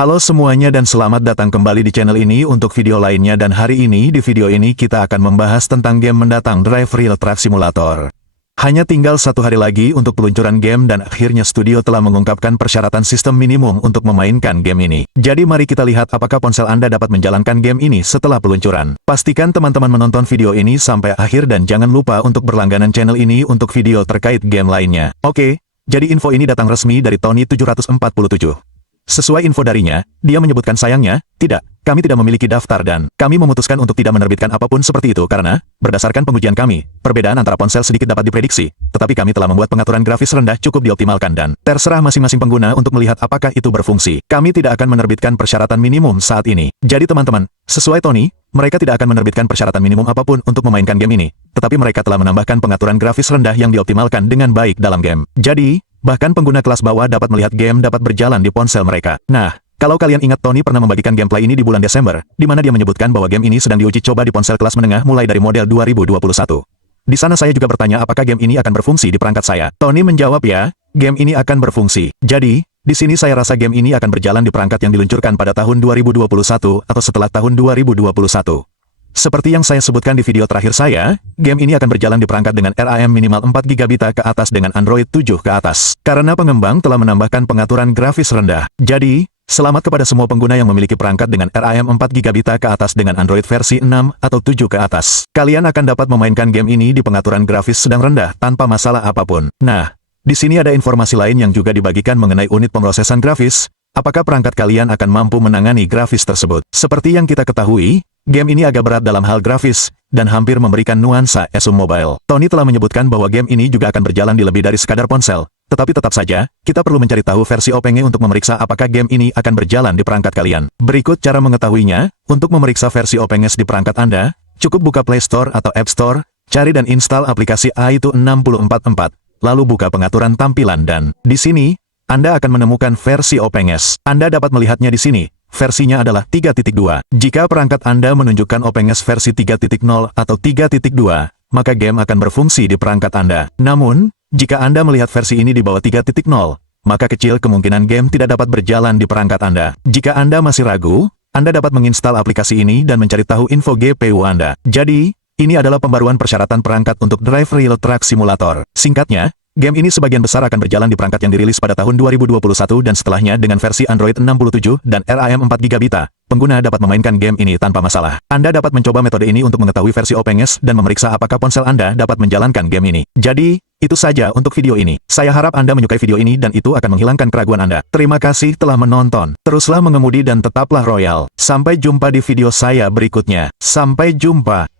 Halo semuanya dan selamat datang kembali di channel ini untuk video lainnya, dan hari ini di video ini kita akan membahas tentang game mendatang Drive Real Truck Simulator. Hanya tinggal 1 hari lagi untuk peluncuran game dan akhirnya studio telah mengungkapkan persyaratan sistem minimum untuk memainkan game ini. Jadi mari kita lihat apakah ponsel Anda dapat menjalankan game ini setelah peluncuran. Pastikan teman-teman menonton video ini sampai akhir dan jangan lupa untuk berlangganan channel ini untuk video terkait game lainnya. Oke, jadi info ini datang resmi dari Tony 747. Sesuai info darinya, dia menyebutkan sayangnya, tidak, kami tidak memiliki daftar dan kami memutuskan untuk tidak menerbitkan apapun seperti itu karena, berdasarkan pengujian kami, perbedaan antara ponsel sedikit dapat diprediksi, tetapi kami telah membuat pengaturan grafis rendah cukup dioptimalkan dan terserah masing-masing pengguna untuk melihat apakah itu berfungsi. Kami tidak akan menerbitkan persyaratan minimum saat ini. Jadi teman-teman, sesuai Tony, mereka tidak akan menerbitkan persyaratan minimum apapun untuk memainkan game ini, tetapi mereka telah menambahkan pengaturan grafis rendah yang dioptimalkan dengan baik dalam game. Jadi, bahkan pengguna kelas bawah dapat melihat game dapat berjalan di ponsel mereka. Nah, kalau kalian ingat Tony pernah membagikan gameplay ini di bulan Desember, di mana dia menyebutkan bahwa game ini sedang diuji coba di ponsel kelas menengah mulai dari model 2021. Di sana saya juga bertanya apakah game ini akan berfungsi di perangkat saya. Tony menjawab ya, game ini akan berfungsi. Jadi, di sini saya rasa game ini akan berjalan di perangkat yang diluncurkan pada tahun 2021 atau setelah tahun 2021. Seperti yang saya sebutkan di video terakhir saya, game ini akan berjalan di perangkat dengan RAM minimal 4 GB ke atas dengan Android 7 ke atas. Karena pengembang telah menambahkan pengaturan grafis rendah. Jadi, selamat kepada semua pengguna yang memiliki perangkat dengan RAM 4 GB ke atas dengan Android versi 6 atau 7 ke atas. Kalian akan dapat memainkan game ini di pengaturan grafis sedang rendah tanpa masalah apapun. Nah, di sini ada informasi lain yang juga dibagikan mengenai unit pemrosesan grafis. Apakah perangkat kalian akan mampu menangani grafis tersebut? Seperti yang kita ketahui, game ini agak berat dalam hal grafis, dan hampir memberikan nuansa ESUM mobile. Tony telah menyebutkan bahwa game ini juga akan berjalan di lebih dari sekadar ponsel, tetapi tetap saja, kita perlu mencari tahu versi OpenGL untuk memeriksa apakah game ini akan berjalan di perangkat kalian. Berikut cara mengetahuinya. Untuk memeriksa versi OpenGL di perangkat Anda, cukup buka Play Store atau App Store, cari dan install aplikasi AITU 644, lalu buka pengaturan tampilan dan, di sini, Anda akan menemukan versi OpenGL. Anda dapat melihatnya di sini. Versinya adalah 3.2. Jika perangkat Anda menunjukkan OpenGL versi 3.0 atau 3.2, maka game akan berfungsi di perangkat Anda. Namun, jika Anda melihat versi ini di bawah 3.0, maka kecil kemungkinan game tidak dapat berjalan di perangkat Anda. Jika Anda masih ragu, Anda dapat menginstal aplikasi ini dan mencari tahu info GPU Anda. Jadi, ini adalah pembaruan persyaratan perangkat untuk Drive Real Truck Simulator. Singkatnya, game ini sebagian besar akan berjalan di perangkat yang dirilis pada tahun 2021 dan setelahnya dengan versi Android 67 dan RAM 4 GB. Pengguna dapat memainkan game ini tanpa masalah. Anda dapat mencoba metode ini untuk mengetahui versi OpenGL dan memeriksa apakah ponsel Anda dapat menjalankan game ini. Jadi, itu saja untuk video ini. Saya harap Anda menyukai video ini dan itu akan menghilangkan keraguan Anda. Terima kasih telah menonton. Teruslah mengemudi dan tetaplah royal. Sampai jumpa di video saya berikutnya. Sampai jumpa.